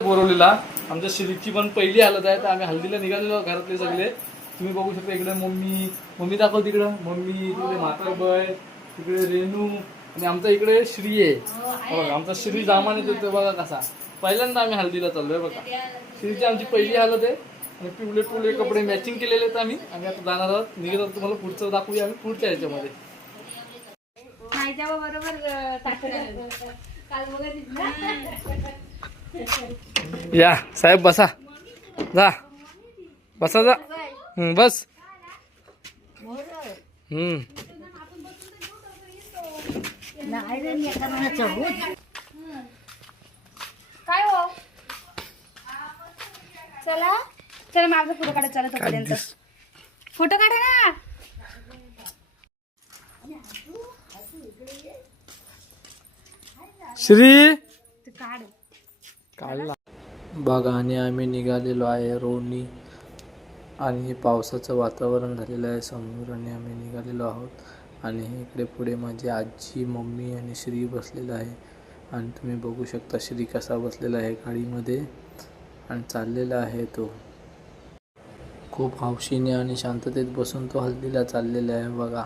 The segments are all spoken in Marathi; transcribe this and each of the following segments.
बोरवलीला आमच्या श्रीची पण पहिली हालत आहे. तर आम्ही हल्दीला निघालेलो घरातले सगळे. तुम्ही बघू शकता इकडे मम्मी दाखव तिकडं. मम्मी तिकडे म्हातारबाई, तिकडे रेणू आणि आमचा इकडे श्री आहे बघा. आमचा श्री जामाने देतो बघा कसा. पहिल्यांदा आम्ही हल्दीला चाललोय बघा. श्रीची आमची पहिली हालत आहे आणि पिवळे कपडे मॅचिंग केलेले आहेत आम्ही. आता जाणार आहोत. निघत आहोत. तुम्हाला पुढचं दाखवूया आम्ही पुढच्या ह्याच्यामध्ये. या साहेब बसा. जा बसा जा. बस. काय हो चला चला माझा फोटो काढा. चला तोपर्यंत फोटो काढा ना. श्री काढ काढला बघा. आणि आम्ही निघालेलो आहे रोडनी आणि पावसाचं वातावरण झालेलं आहे समोर आणि आम्ही निघालेलो आहोत. आणि इकडे पुढे माझी आजी, मम्मी आणि श्री बसलेला आहे. आणि तुम्ही बघू शकता श्री कसा बसलेला आहे गाडीमध्ये आणि चाललेला आहे तो. खूप हौशीने आणि शांततेत बसून तो हल्दीला चाललेला आहे बघा.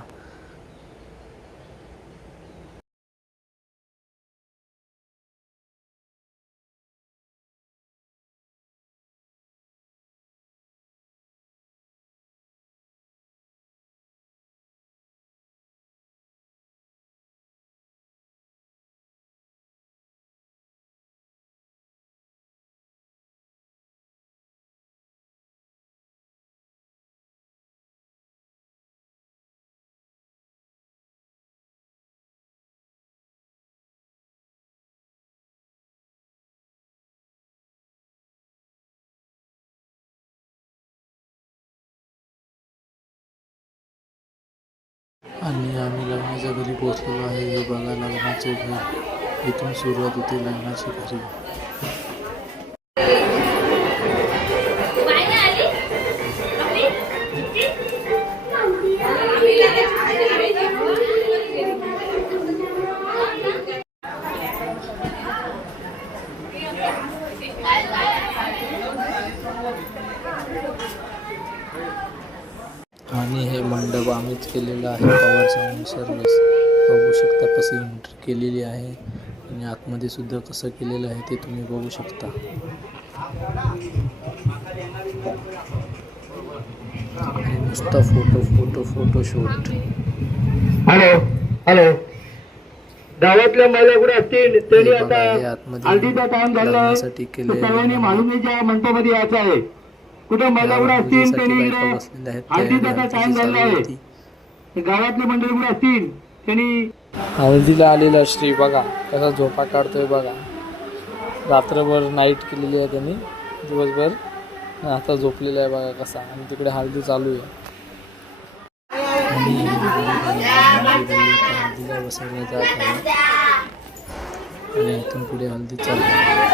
आणि आम्ही लग्नाच्या घरी पोहोचलेलो आहे. हे बघा लग्नाचे घर. इथून सुरुवात होते लग्नाची घरी. आणि हे मंडप आम्हीच केलेलं आहे. Pawar sound service. बघू शकता कशी एंट्री केलेली आहे आणि आतमध्ये सुद्धा कसं केलेलं आहे ते तुम्ही बघू शकता. आणि नुसता फोटोशूट. हॅलो गावातल्या महिला कुठे असतील त्यांनी आता हल्दीचा टाइम झाला आहे. सर्वांनी मालुमीच्या मंडपामध्ये यायचं आहे. कुठे महिला कुठे असतील त्यांनी हल्दीचा टाइम झाला आहे. गावातले मंडळी कुठे असतील त्यांनी हळदीला आलेला श्री बघा कसा झोपा काढतोय बघा. रात्रभर नाईट केलेली आहे त्यांनी, दिवसभर आता झोपलेला आहे बघा कसा. आणि तिकडे हळदी चालू आहे. हळदीला बसायला जात आहे आणि इथून पुढे हळदी चालू आहे.